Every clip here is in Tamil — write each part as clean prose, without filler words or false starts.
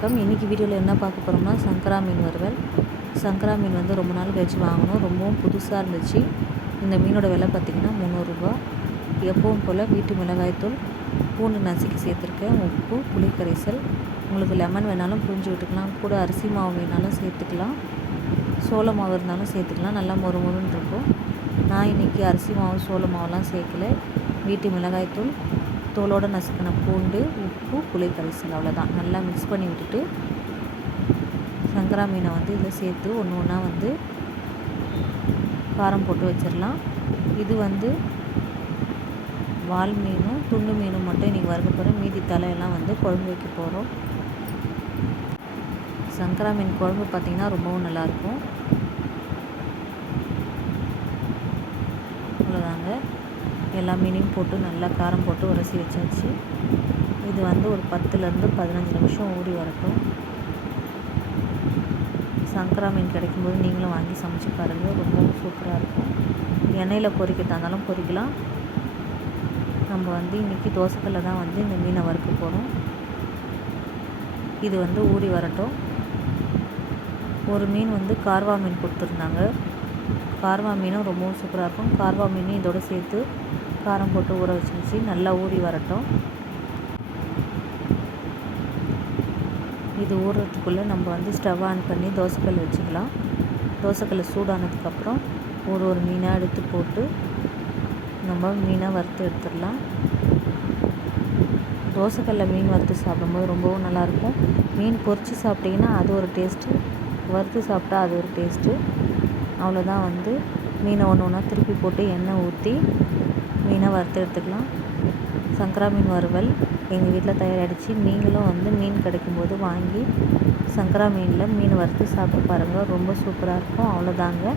வணக்கம். இன்றைக்கி வீடியோவில் என்ன பார்க்க போகிறோம்னா சங்கரா மீன் வறுவல். சங்கரா மீன் வந்து ரொம்ப நாள் கழிச்சு வாங்கணும். ரொம்பவும் புதுசாக இருந்துச்சு. இந்த மீனோட விலை பார்த்திங்கன்னா 300 ரூபா. எப்பவும் போல் வீட்டு மிளகாய்த்தூள், பூண்டு நசுக்கி சேர்த்துருக்கேன், உப்பு, புளி கரைசல், உங்களுக்கு லெமன் வேணாலும் புரிஞ்சு விட்டுக்கலாம், கூட அரிசி மாவு வேணாலும் சேர்த்துக்கலாம், சோள மாவு இருந்தாலும் சேர்த்துக்கலாம். நல்லா மொறுமொறுன்னு இருக்கும். நான் இன்றைக்கி அரிசி மாவு சோள மாவுலாம் சேர்க்கலை. வீட்டு மிளகாய்த்தூள், தோலோடு நசுக்கின பூண்டு, உப்பு, புளி கரைசல், அவ்வளோதான். நல்லா மிக்ஸ் பண்ணி விட்டுட்டு சங்கரா மீனை வந்து இதில் சேர்த்து ஒன்று ஒன்றா வந்து காரம் போட்டு வச்சிடலாம். இது வந்து வால் மீனும் துண்டு மீனும் மட்டும் இன்றைக்கி வறுக்க போகிறோம். மீதி தலையெல்லாம் வந்து குழம்பு வைக்க போகிறோம். சங்கரா மீன் குழம்பு பார்த்திங்கன்னா ரொம்பவும் நல்லாயிருக்கும். அவ்வளோதாங்க. எல்லா மீனையும் போட்டு நல்லா காரம் போட்டு உரசி வச்சாச்சு. இது வந்து ஒரு 10லேருந்து 15 நிமிஷம் ஊறி வரட்டும். சங்கரா மீன் கிடைக்கும்போது நீங்களும் வாங்கி சமைச்சு பாருங்கள். ரொம்பவும் சூப்பராக இருக்கும். எண்ணெயில் பொரிக்கிறதா இருந்தாலும் பொரிக்கலாம். நம்ம வந்து இன்றைக்கி தோசைக்கல்ல தான் வந்து இந்த மீனை வறுக்க போகிறோம். இது வந்து ஊறி வரட்டும். ஒரு மீன் வந்து கார்வா மீன் கொடுத்துருந்தாங்க. கார்வா மீனும் ரொம்பவும் சூப்பராக இருக்கும். கார்வா மீனையும் இதோடு சேர்த்து காரம் போட்டு ஊற வச்சிருச்சு. நல்லா ஊறி வரட்டும். இது ஊறுறதுக்குள்ளே நம்ம வந்து ஸ்டவ் ஆன் பண்ணி தோசைக்கல் வச்சுக்கலாம். தோசைக்கல் சூடானதுக்கப்புறம் ஒரு மீனாக எடுத்து போட்டு நம்ம மீனை வறுத்து எடுத்துடலாம். தோசைக்கல்ல மீன் வறுத்து சாப்பிடும்போது ரொம்பவும் நல்லாயிருக்கும். மீன் பொரித்து சாப்பிட்டிங்கன்னா அது ஒரு டேஸ்ட்டு, வறுத்து சாப்பிட்டா அது ஒரு டேஸ்ட்டு. அவ்வளோதான். வந்து மீனை ஒன்று ஒன்றா திருப்பி போட்டு எண்ணெய் ஊற்றி மீனை வறுத்து எடுத்துக்கலாம். சங்கரா மீன் வறுவல் எங்கள் வீட்டில் தயாராகிடுச்சு. நீங்களும் வந்து மீன் கிடைக்கும்போது வாங்கி சங்கரா மீனில் மீன் வறுத்து சாப்பிட்டு பாருங்கள். ரொம்ப சூப்பராக இருக்கும். அவ்வளோதாங்க,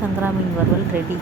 சங்கரா மீன் வறுவல் ரெடி.